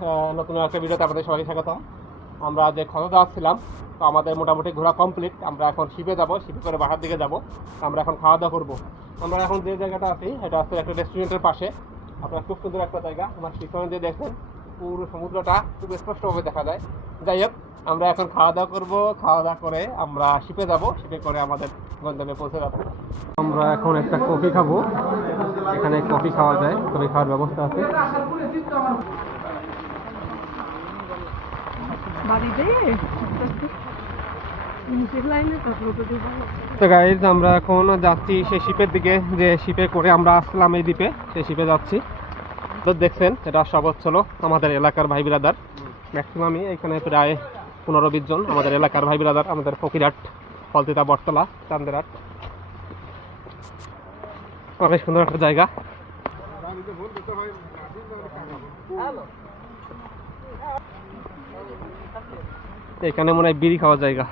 হ্যাঁ নতুন একটা ভিডিওতে আপনাদের সবাইকে স্বাগতম আমরা যে খনদা আসছিলাম। তো আমাদের মোটামুটি ঘোরা কমপ্লিট আমরা এখন শিপে যাব শিপে করে বাসার দিকে যাব। আমরা এখন খাওয়া দাওয়া করব। আমরা এখন যে জায়গাটা আছি, এটা হচ্ছে একটা রেস্টুরেন্টের পাশে। আপনার খুব সুন্দর একটা জায়গা। আমার পিছনে যে দেখছেন পুরো সমুদ্রটা খুব স্পষ্টভাবে দেখা যায়। যাই হোক আমরা এখন খাওয়া দাওয়া করব খাওয়া দাওয়া করে আমরা শিপে যাব শিপে করে আমাদের গন্তব্যে পৌঁছে যাব। আমরা এখন একটা কফি খাব এখানে কফি খাওয়া যায় কফি খাওয়ার ব্যবস্থা আছে। তো গাইজ আমরা এখন যাচ্ছি সেই শিপের দিকে যে শিপে করে আমরা আসলাম এই দ্বীপে সেই শিপে যাচ্ছি। তো দেখছেন এটা সব হচ্ছিল আমাদের এলাকার ভাই বিরাদার ম্যাক্সিমামই এখানে প্রায় পনেরো বিশ জন আমাদের এলাকার ভাই বিরাদার, আমাদের ফকিরহাট ফলতিতা বটতলা, চান্দেরহাট। অনেক সুন্দর একটা জায়গা। এখানে মনে হয় বিড়ি খাওয়ার জায়গা।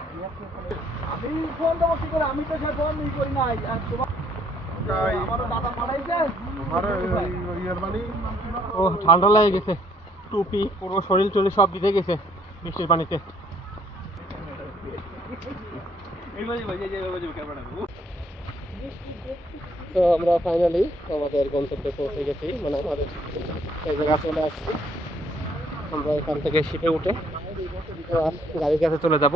ও ঠান্ডা লেগে গেছে। টুপি পুরো শরীর টরীর সব দিতে গেছে বৃষ্টির পানিতে। তো আমরা ফাইনালি আমাদের গন্তব্যে পৌঁছে গেছি মানে আমাদের এই জায়গা চলে আসছি। আমরা এখান থেকে শিপে উঠে গাড়ির কাছে চলে যাব।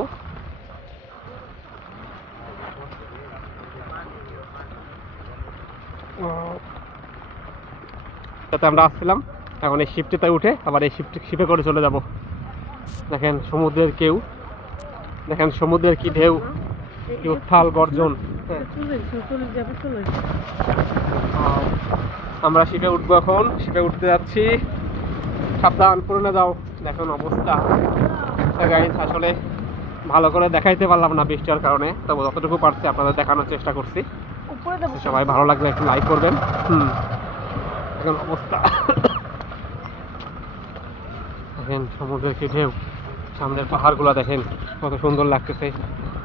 তাতে আমরা আসছিলাম, এখন এই শিপটিতে উঠে আবার এই শিপটি শিপে করে চলে যাব। দেখেন সমুদ্রের কেউ। দেখেন সমুদ্রের কি ঢেউ কি উত্থাল গর্জন। আমরা শিপে উঠবো এখন শিপে উঠতে যাচ্ছি। সাবধান করে না যাও। দেখেন অবস্থা। গাইজ আসলে ভালো করে দেখাইতে পারলাম না বৃষ্টির কারণে তবে যতটুকু পারছি আপনাদের দেখানোর চেষ্টা করছি। সবাই ভালো লাগলে একটু লাইক করবেন। হুম। এখন অবস্থা। দেখেন সমুদ্রের কি ঢেউ সামনের পাহাড়গুলো দেখেন। কত সুন্দর লাগতেছে।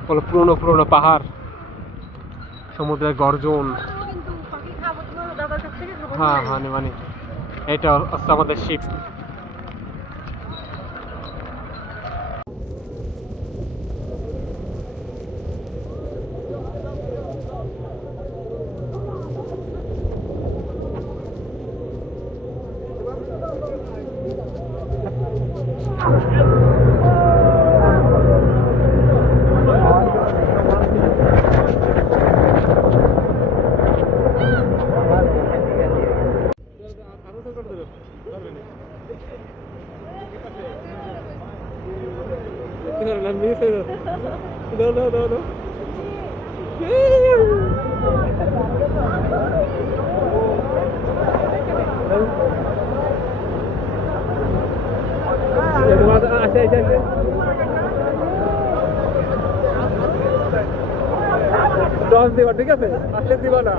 কোনো পুরনো পুরনো পাহাড় সমুদ্রের গর্জন। হ্যাঁ হ্যাঁ মানে এটা হচ্ছে আমাদের ship No, no, no, no. আসে আসে আসে দশ দিবা ঠিক আছে? আসলে দিবা না।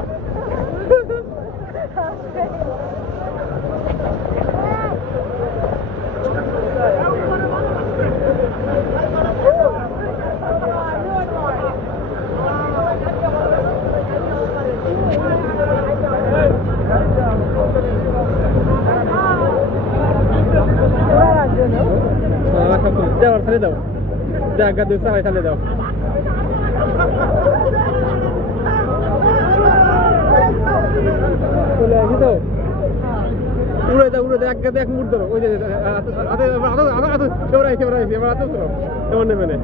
দাও। জায়গা দিয়ে চালাই চালিয়ে দাও। চলে আসি তো? উড়ে দাও উড়ে দাও, এক গাতে এক মুঠ ধরো। ওই যে এবার আইসি এবার আইসি হাতে ধরো। এবার নেবে না।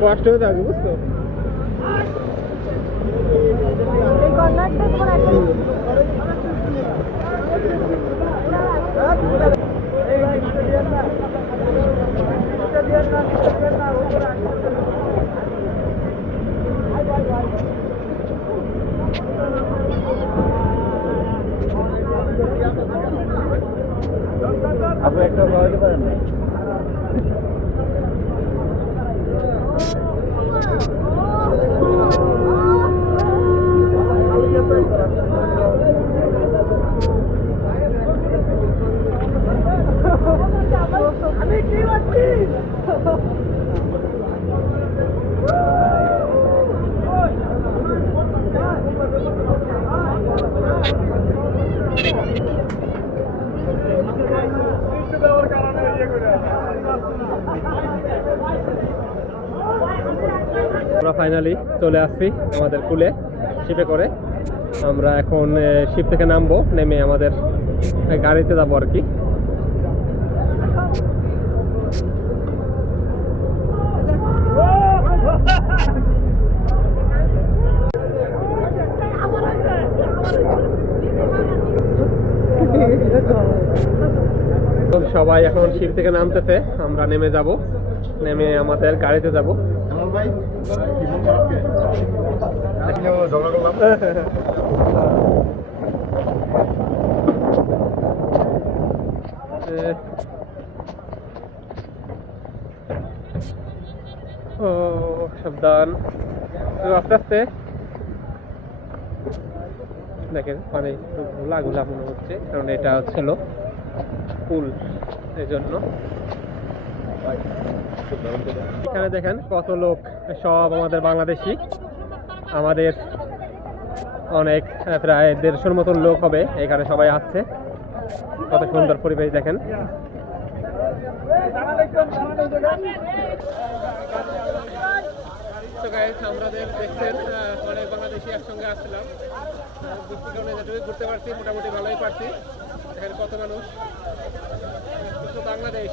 কষ্ট হয়ে যাবে, বুঝছ? এই আপনি একটা খাওয়াইতে পারেন না আমরা ফাইনালি চলে আসছি আমাদের কুলে শিপে করে। আমরা এখন শিপ থেকে নামবো, নেমে আমাদের গাড়িতে যাব আর কি। সবাই এখন শিপ থেকে নামতেছে, আমরা নেমে যাব। নেমে আমাদের গাড়িতে যাব। ও, সাবধান। আস্তে আস্তে। দেখেন পানি একটু ঘোলা মনে হচ্ছে, কারণ এটা হচ্ছিল পুল। এই জন্য এখানে দেখেন কত লোক, সব আমাদের বাংলাদেশি। আমাদের অনেক প্রায় দেড়শোর মতন লোক হবে এখানে সবাই আসছে। কত সুন্দর পরিবেশ দেখেন। আমাদের দেখছেন অনেক বাংলাদেশি একসঙ্গে আসছিলাম। ঘুরতে পারছি, মোটামুটি ভালোই পারছি। এখানে কত মানুষ? বাংলাদেশ।